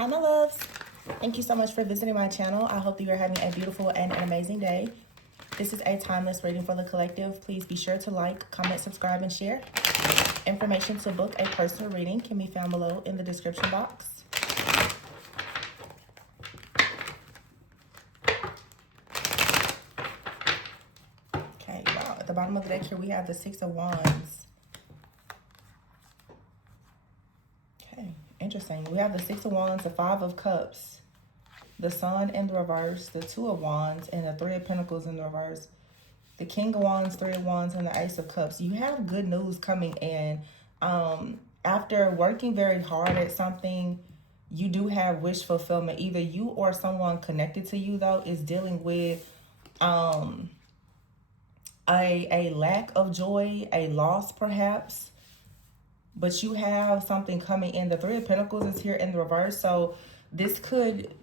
Hi, my loves. Thank you so much for visiting my channel. I hope that you're having a beautiful and an amazing day. This is a timeless reading for the collective. Please be sure to like, comment, subscribe, and share. Information to book a personal reading can be found below in the description box. Okay, wow. At the bottom of the deck here, we have the Six of Wands. Okay, interesting. We have the Six of Wands, the Five of Cups, the Sun in the reverse, the Two of Wands, and the Three of Pentacles in the reverse. The King of Wands, Three of Wands, and the Ace of Cups. You have good news coming in. After working very hard at something, you do have wish fulfillment. Either you or someone connected to you, though, is dealing with a lack of joy, a loss perhaps. But you have something coming in. The Three of Pentacles is here in the reverse. So this could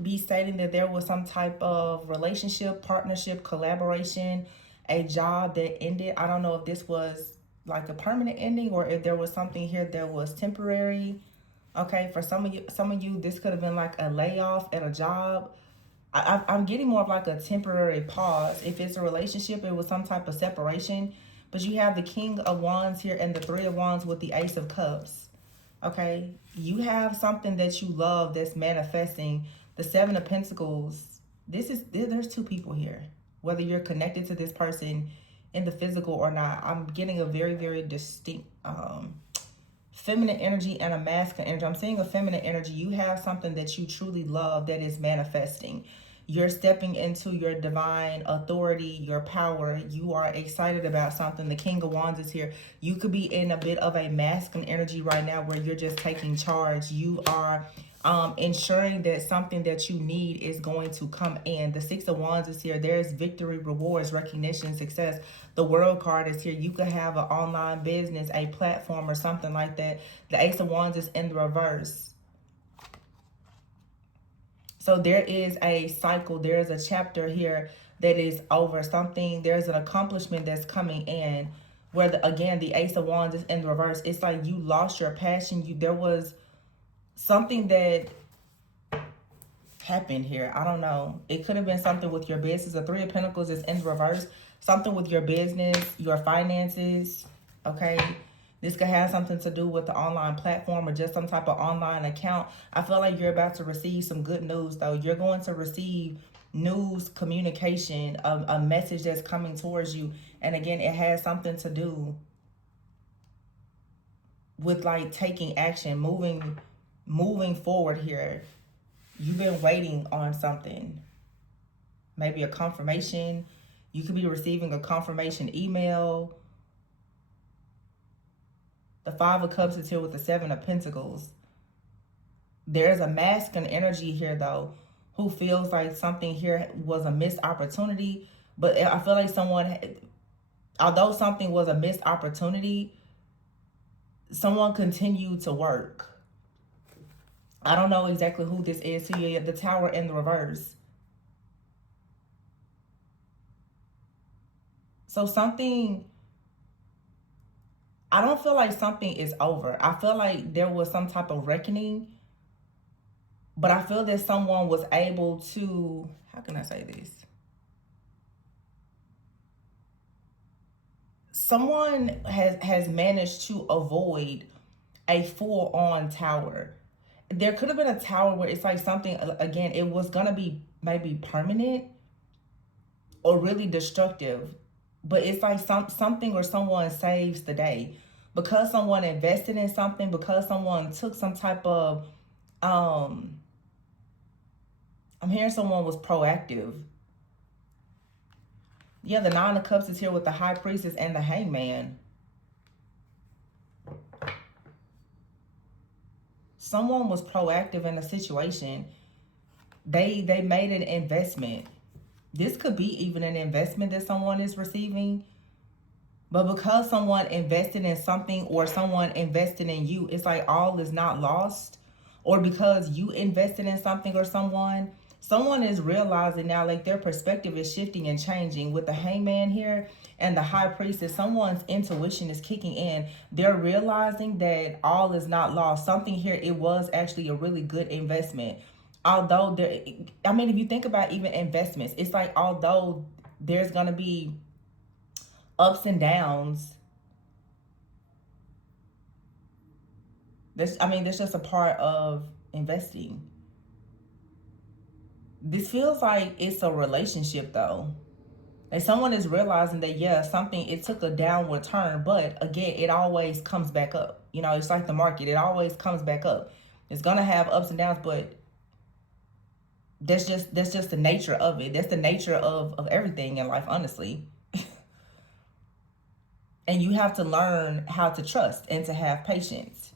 be stating that there was some type of relationship, partnership, collaboration, a job that ended. I don't know if this was like a permanent ending or if there was something here that was temporary. Okay, for some of you, this could have been like a layoff at a job. I'm getting more of like a temporary pause. If it's a relationship, it was some type of separation. But you have the King of Wands here and the Three of Wands with the Ace of Cups. Okay, you have something that you love that's manifesting. The Seven of Pentacles. There's two people here. Whether you're connected to this person in the physical or not, I'm getting a very, very distinct feminine energy and a masculine energy. I'm seeing a feminine energy. You have something that you truly love that is manifesting. You're stepping into your divine authority, your power. You are excited about something. The King of Wands is here. You could be in a bit of a masculine energy right now where you're just taking charge. You are ensuring that something that you need is going to come in. The Six of Wands is here. There's victory, rewards, recognition, success. The World card is here. You could have an online business, a platform or something like that. The Ace of Wands is in the reverse. So there is a cycle. There is a chapter here that is over something. There's an accomplishment that's coming in where, again, the Ace of Wands is in the reverse. It's like you lost your passion. There was something that happened here. I don't know. It could have been something with your business. The Three of Pentacles is in the reverse. Something with your business, your finances, okay? This could have something to do with the online platform or just some type of online account. I feel like you're about to receive some good news, though. You're going to receive news, communication, a message that's coming towards you. And again, it has something to do with like taking action, moving forward here. You've been waiting on something. Maybe a confirmation. You could be receiving a confirmation email. The Five of Cups is here with the Seven of Pentacles. There's a masculine energy here, though, who feels like something here was a missed opportunity. But I feel like someone, although something was a missed opportunity, someone continued to work. I don't know exactly who this is to you. The Tower in the reverse. So something, I don't feel like something is over. I feel like there was some type of reckoning. But I feel that someone was able to, how can I say this? Someone has managed to avoid a full-on tower. There could have been a tower where it's like something, again, it was going to be maybe permanent or really destructive. But it's like something or someone saves the day. Because someone invested in something, because someone took some type of, I'm hearing someone was proactive. Yeah, the Nine of Cups is here with the High Priestess and the Hangman. Someone was proactive in a situation. They made an investment. This could be even an investment that someone is receiving. But because someone invested in something or someone invested in you, it's like all is not lost. Or because you invested in something or someone, Someone is realizing now, like their perspective is shifting and changing with the hangman here and the high priestess. Someone's intuition is kicking in. They're realizing that all is not lost. Something here, it was actually a really good investment. Although there, I mean, if you think about even investments, it's like although there's gonna be ups and downs, that's just a part of investing. This feels like it's a relationship though. Like someone is realizing that, yeah, something, it took a downward turn, but again, it always comes back up. You know, it's like the market, it always comes back up. It's gonna have ups and downs, but that's just the nature of it. That's the nature of everything in life, honestly. And you have to learn how to trust and to have patience.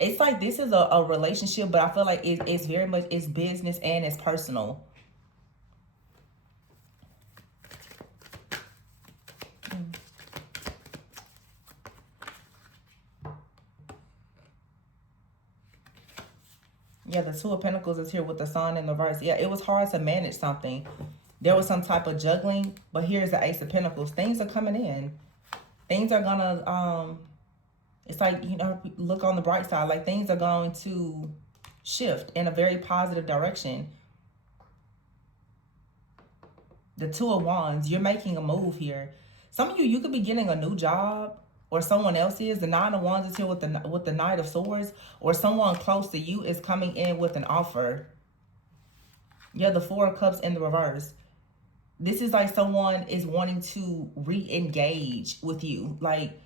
It's like this is a relationship, but I feel like it's very much, it's business and it's personal. Yeah, the Two of Pentacles is here with the Sun in the reverse. Yeah, it was hard to manage something. There was some type of juggling, but here's the Ace of Pentacles. Things are coming in. Things are gonna, it's like, you know, look on the bright side. Like things are going to shift in a very positive direction. The Two of Wands, you're making a move here. Some of you could be getting a new job, or someone else is. The Nine of Wands is here with the Knight of Swords, or someone close to you is coming in with an offer. Yeah, the Four of Cups in the reverse. This is like someone is wanting to re-engage with you. Like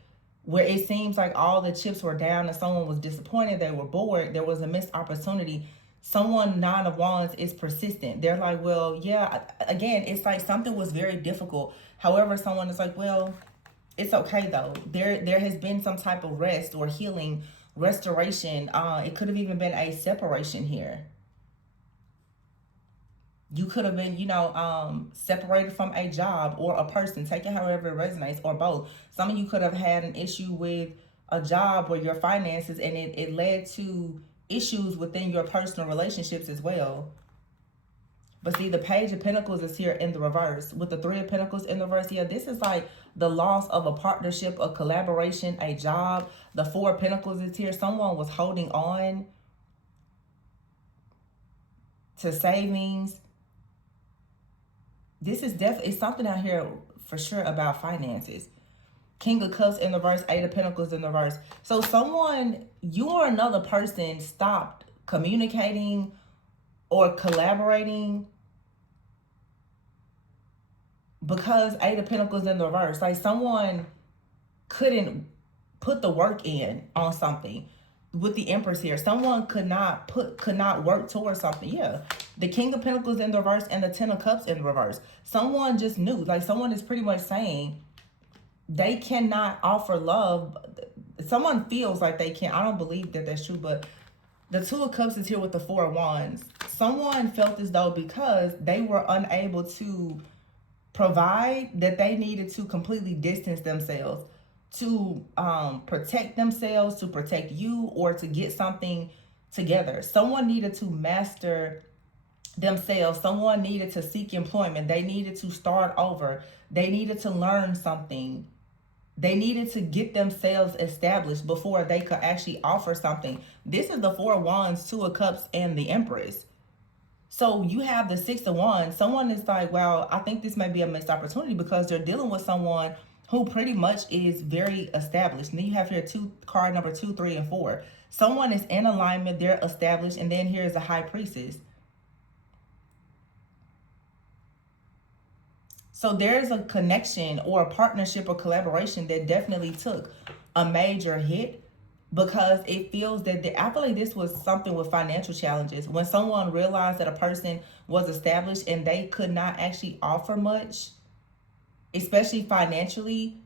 where it seems like all the chips were down and someone was disappointed, they were bored, there was a missed opportunity. Someone, Nine of Wands, is persistent. They're like, well, yeah, again, it's like something was very difficult. However, someone is like, well, it's okay though. There has been some type of rest or healing, restoration. It could have even been a separation here. You could have been, you know, separated from a job or a person. Take it however it resonates, or both. Some of you could have had an issue with a job or your finances, and it led to issues within your personal relationships as well. But see, the Page of Pentacles is here in the reverse. With the Three of Pentacles in the reverse, yeah, this is like the loss of a partnership, a collaboration, a job. The Four of Pentacles is here. Someone was holding on to savings. This is definitely something out here for sure about finances. King of Cups in the reverse, Eight of Pentacles in the reverse. So someone, you or another person stopped communicating or collaborating because Eight of Pentacles in the reverse. Like someone couldn't put the work in on something. With the Empress here, someone could not work towards something. Yeah, the King of Pentacles in the reverse and the Ten of Cups in the reverse. Someone just knew, like someone is pretty much saying they cannot offer love. Someone feels like they can't. I don't believe that that's true, but the Two of Cups is here with the Four of Wands. Someone felt as though because they were unable to provide, that they needed to completely distance themselves to protect themselves, to protect you, or to get something together. Someone needed to master themselves. Someone needed to seek employment. They needed to start over. They needed to learn something. They needed to get themselves established before they could actually offer something. This is the Four of Wands, Two of Cups, and the Empress. So you have the Six of Wands. Someone is like, well, I think this may be a missed opportunity because they're dealing with someone who pretty much is very established. And then you have here card number 2, 3, and 4. Someone is in alignment, they're established, and then here's the High Priestess. So there's a connection or a partnership or collaboration that definitely took a major hit because it feels that I feel like this was something with financial challenges. When someone realized that a person was established and they could not actually offer much, especially financially,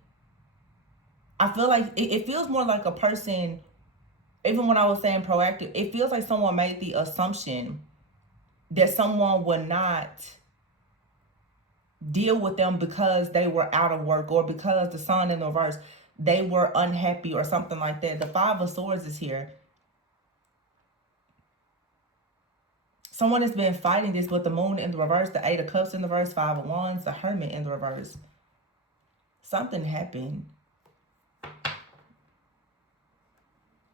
I feel like it feels more like a person, even when I was saying proactive, it feels like someone made the assumption that someone would not deal with them because they were out of work or because the Sun in the reverse, they were unhappy or something like that. The Five of Swords is here. Someone has been fighting this with the moon in the reverse, the 8 of cups in the reverse, 5 of wands, the hermit in the reverse. Something happened.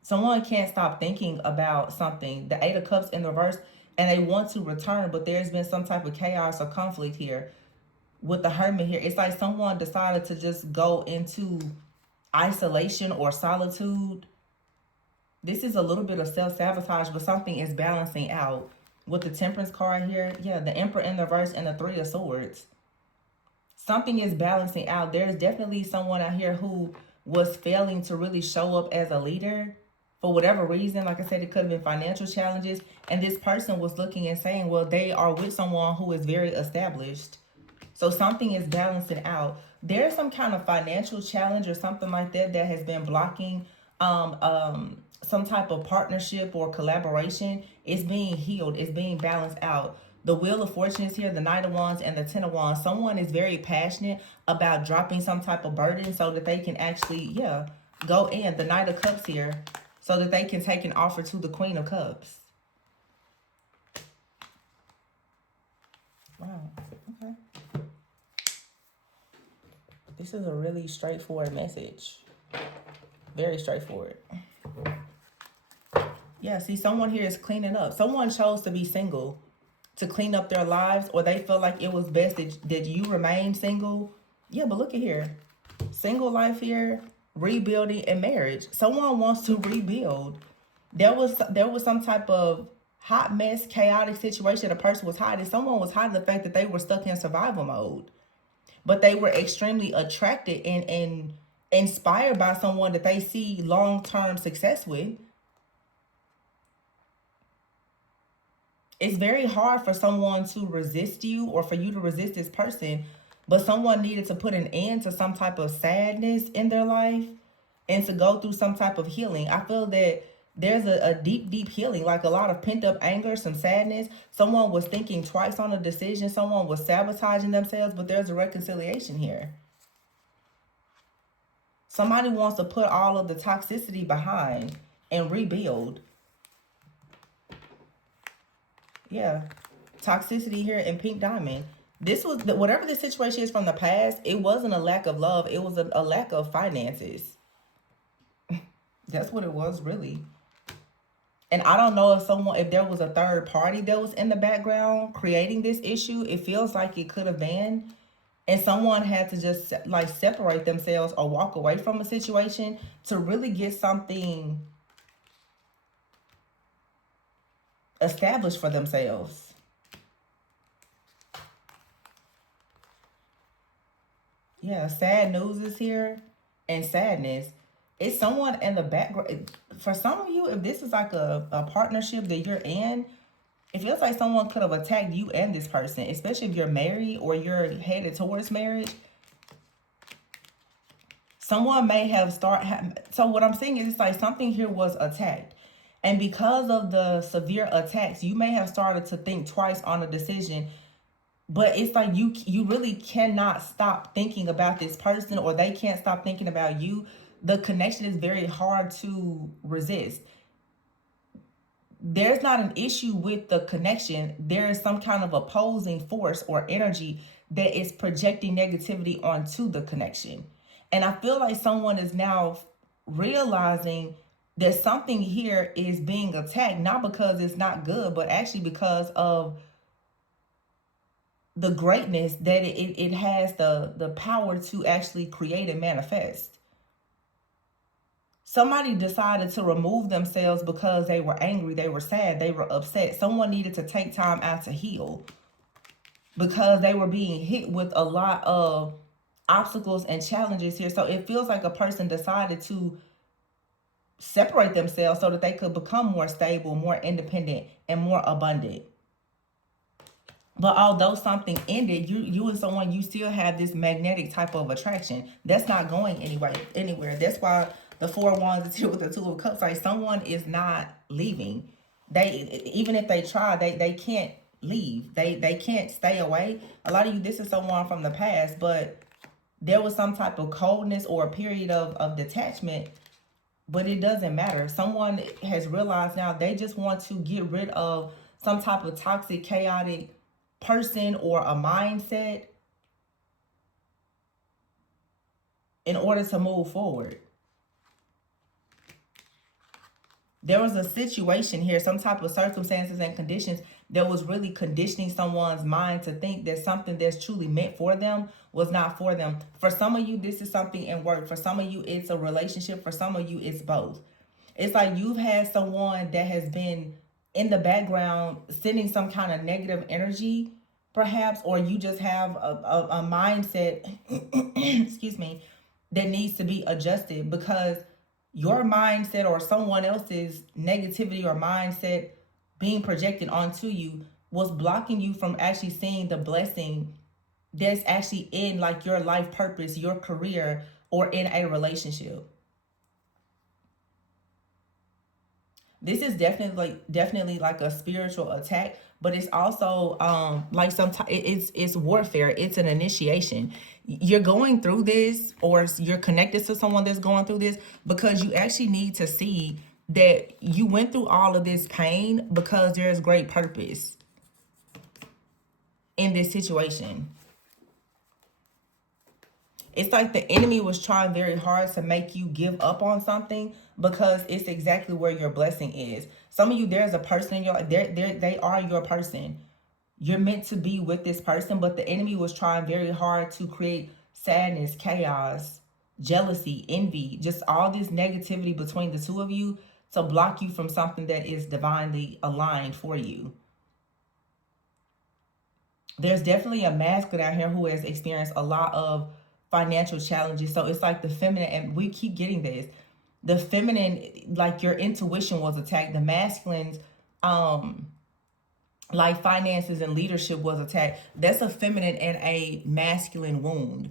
Someone can't stop thinking about something. The 8 of cups in the reverse, and they want to return, but there's been some type of chaos or conflict here. With the hermit here, it's like someone decided to just go into isolation or solitude. This is a little bit of self-sabotage, but something is balancing out. With the temperance card here, yeah, the emperor in the reverse and the 3 of swords. Something is balancing out. There's definitely someone out here who was failing to really show up as a leader for whatever reason. Like I said, it could have been financial challenges. And this person was looking and saying, well, they are with someone who is very established. So something is balancing out. There's some kind of financial challenge or something like that that has been blocking some type of partnership or collaboration. It's being healed. It's being balanced out. The Wheel of Fortune is here, the Knight of Wands and the 10 of Wands. Someone is very passionate about dropping some type of burden so that they can actually, yeah, go in. The Knight of Cups here so that they can take an offer to the Queen of Cups. Wow, okay. This is a really straightforward message. Very straightforward. Yeah, see, someone here is cleaning up. Someone chose to be single to clean up their lives, or they feel like it was best that you remain single. Yeah, but look at here. Single life here, rebuilding, and marriage. Someone wants to rebuild. There was some type of hot mess, chaotic situation a person was hiding. Someone was hiding the fact that they were stuck in survival mode. But they were extremely attracted and inspired by someone that they see long-term success with. It's very hard for someone to resist you or for you to resist this person, but someone needed to put an end to some type of sadness in their life and to go through some type of healing. I feel that there's a deep, deep healing, like a lot of pent-up anger, some sadness. Someone was thinking twice on a decision. Someone was sabotaging themselves, but there's a reconciliation here. Somebody wants to put all of the toxicity behind and rebuild. Yeah, toxicity here in Pink Diamond. This was, whatever the situation is from the past, it wasn't a lack of love. It was a lack of finances. That's what it was, really. And I don't know if there was a third party that was in the background creating this issue. It feels like it could have been. And someone had to just like separate themselves or walk away from a situation to really get something established for themselves. Yeah, sad news is here and sadness. It's someone in the background. For some of you, if this is like a partnership that you're in, it feels like someone could have attacked you and this person, especially if you're married or you're headed towards marriage. Someone may have so what I'm saying is it's like something here was attacked. And because of the severe attacks, you may have started to think twice on a decision. But it's like you really cannot stop thinking about this person, or they can't stop thinking about you. The connection is very hard to resist. There's not an issue with the connection. There is some kind of opposing force or energy that is projecting negativity onto the connection. And I feel like someone is now realizing that something here is being attacked, not because it's not good, but actually because of the greatness that it has the power to actually create and manifest. Somebody decided to remove themselves because they were angry, they were sad, they were upset. Someone needed to take time out to heal because they were being hit with a lot of obstacles and challenges here. So it feels like a person decided to separate themselves so that they could become more stable, more independent, and more abundant. But although something ended, you and someone, you still have this magnetic type of attraction. That's not going anywhere. That's why the 4 of Wands is here with the 2 of Cups. Like someone is not leaving. Even if they try, they can't leave. They can't stay away. A lot of you, this is someone from the past, but there was some type of coldness or a period of detachment. But it doesn't matter. Someone has realized now they just want to get rid of some type of toxic, chaotic person or a mindset in order to move forward. There was a situation here, some type of circumstances and conditions that was really conditioning someone's mind to think that something that's truly meant for them was not for them. For some of you, this is something in work. For some of you, it's a relationship. For some of you, it's both. It's like you've had someone that has been in the background sending some kind of negative energy, perhaps, or you just have a mindset, excuse me, that needs to be adjusted because your mindset or someone else's negativity or mindset being projected onto you was blocking you from actually seeing the blessing that's actually in like your life purpose, your career, or in a relationship. This is definitely like a spiritual attack, but it's also like it's warfare. It's an initiation. You're going through this, or you're connected to someone that's going through this because you actually need to see that you went through all of this pain because there's great purpose in this situation. It's like the enemy was trying very hard to make you give up on something because it's exactly where your blessing is. Some of you, there's a person in your life, they are your person. You're meant to be with this person, but the enemy was trying very hard to create sadness, chaos, jealousy, envy, just all this negativity between the two of you to block you from something that is divinely aligned for you. There's definitely a masculine out here who has experienced a lot of financial challenges. So it's like the feminine, and we keep getting this. The feminine, like your intuition was attacked. The masculines, like finances and leadership was attacked. That's a feminine and a masculine wound.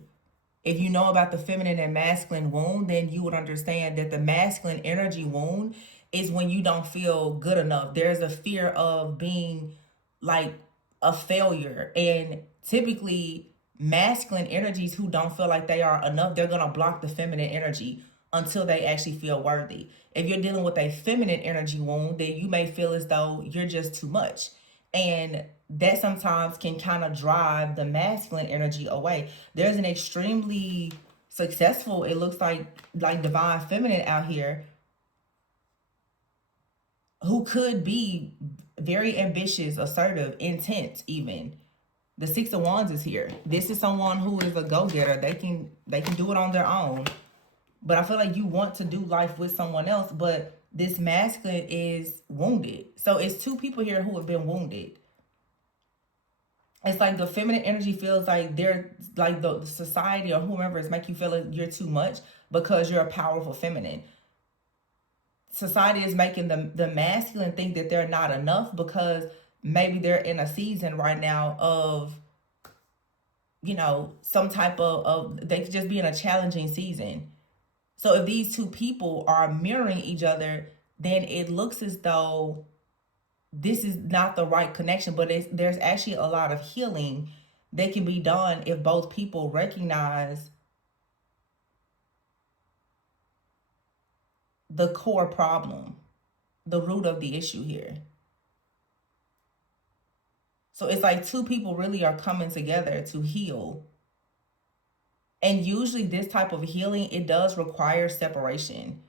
If you know about the feminine and masculine wound, then you would understand that the masculine energy wound is when you don't feel good enough. There's a fear of being like a failure. And typically, masculine energies who don't feel like they are enough, they're going to block the feminine energy until they actually feel worthy. If you're dealing with a feminine energy wound, then you may feel as though you're just too much. And that sometimes can kind of drive the masculine energy away. There's an extremely successful, it looks like divine feminine out here who could be very ambitious, assertive, intense even. The Six of Wands is here. This is someone who is a go-getter. They can do it on their own. But I feel like you want to do life with someone else, but this masculine is wounded. So it's two people here who have been wounded. It's like the feminine energy feels like they're like the society or whomever is making you feel like you're too much because you're a powerful feminine. Society is making the masculine think that they're not enough because maybe they're in a season right now of, you know, some type of they could just be in a challenging season. So if these two people are mirroring each other, then it looks as though this is not the right connection, but there's actually a lot of healing that can be done if both people recognize the core problem, the root of the issue here. So it's like two people really are coming together to heal. And usually this type of healing, it does require separation.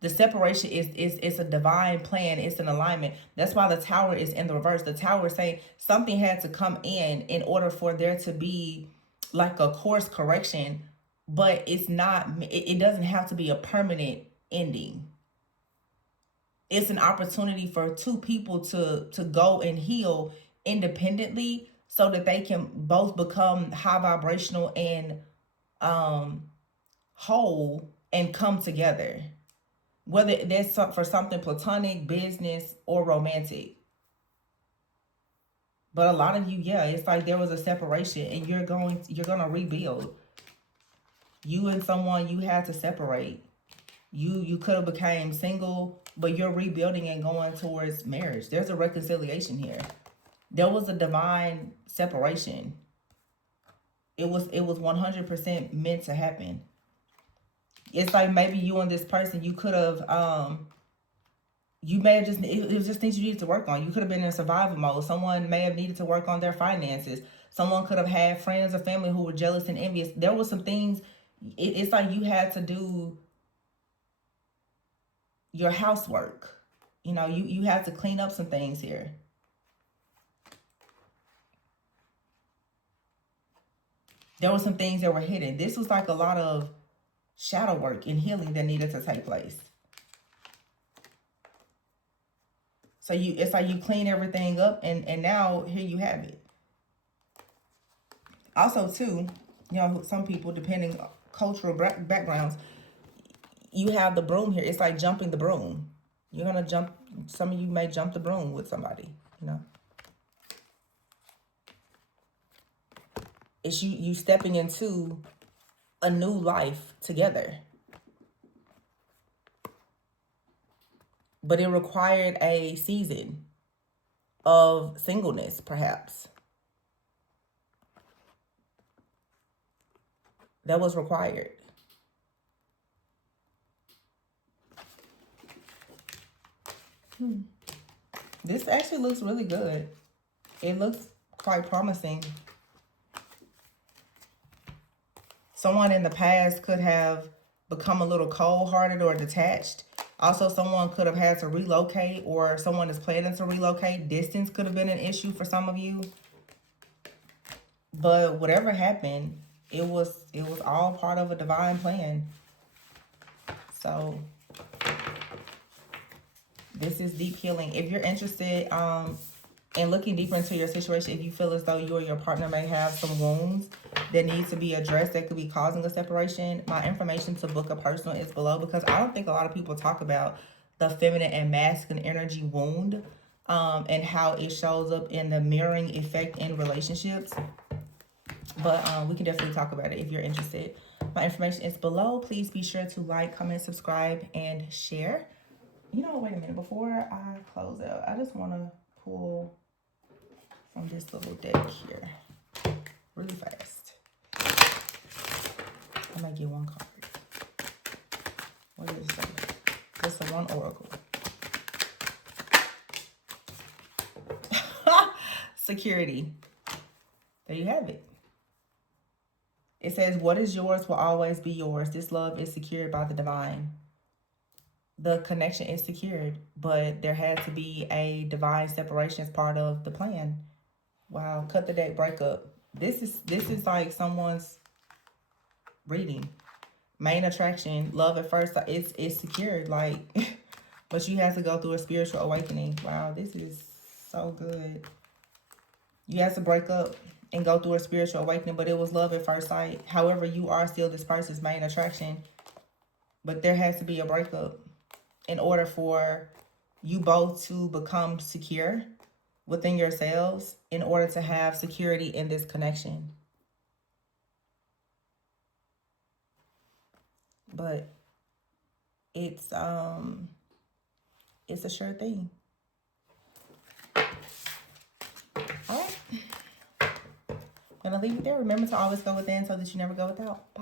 The separation is a divine plan. It's an alignment. That's why the Tower is in the reverse. The Tower is saying something had to come in order for there to be like a course correction, but it's not, it doesn't have to be a permanent ending. It's an opportunity for two people to go and heal independently so that they can both become high vibrational and whole and come together. Whether that's for something platonic, business, or romantic. But a lot of you, yeah, it's like there was a separation and you're gonna rebuild. You and someone, you had to separate. You could have became single, but you're rebuilding and going towards marriage. There's a reconciliation here. There was a divine separation. It was 100% meant to happen. It's like maybe you and this person, you could have you may have it was just things you needed to work on. You could have been in survival mode. Someone may have needed to work on their finances. Someone could have had friends or family who were jealous and envious. There were some things, it's like you had to do your housework. You know, you had to clean up some things here. There were some things that were hidden. This was like a lot of shadow work and healing that needed to take place. So it's like you clean everything up, and now here you have it. Also, too, you know, some people, depending on cultural backgrounds, you have the broom here. It's like jumping the broom. You're going to jump. Some of you may jump the broom with somebody, you know. It's you stepping into a new life together. But it required a season of singleness, perhaps. That was required. This actually looks really good. It looks quite promising. Someone in the past could have become a little cold-hearted or detached. Also, someone could have had to relocate, or someone is planning to relocate. Distance could have been an issue for some of you. But whatever happened, it was all part of a divine plan. So this is deep healing. If you're interested in looking deeper into your situation, if you feel as though you or your partner may have some wounds that need to be addressed that could be causing a separation, my information to book a personal is below, because I don't think a lot of people talk about the feminine and masculine energy wound and how it shows up in the mirroring effect in relationships. But we can definitely talk about it if you're interested. My information is below. Please be sure to like, comment, subscribe, and share. You know, wait a minute. Before I close out, I just want to pull from this little deck here really fast. I might get one card. What is it? Just a one oracle. Security. There you have it. It says, what is yours will always be yours. This love is secured by the divine. The connection is secured, but there had to be a divine separation as part of the plan. Wow, cut the deck, break up. This is like someone's reading. Main attraction, love at first, it's secured, like, but you have to go through a spiritual awakening. Wow, this is so good. You have to break up and go through a spiritual awakening, but it was love at first sight. However, you are still this person's main attraction, but there has to be a breakup in order for you both to become secure within yourselves, in order to have security in this connection. But it's a sure thing. All right. I'm gonna leave it there. Remember to always go within so that you never go without.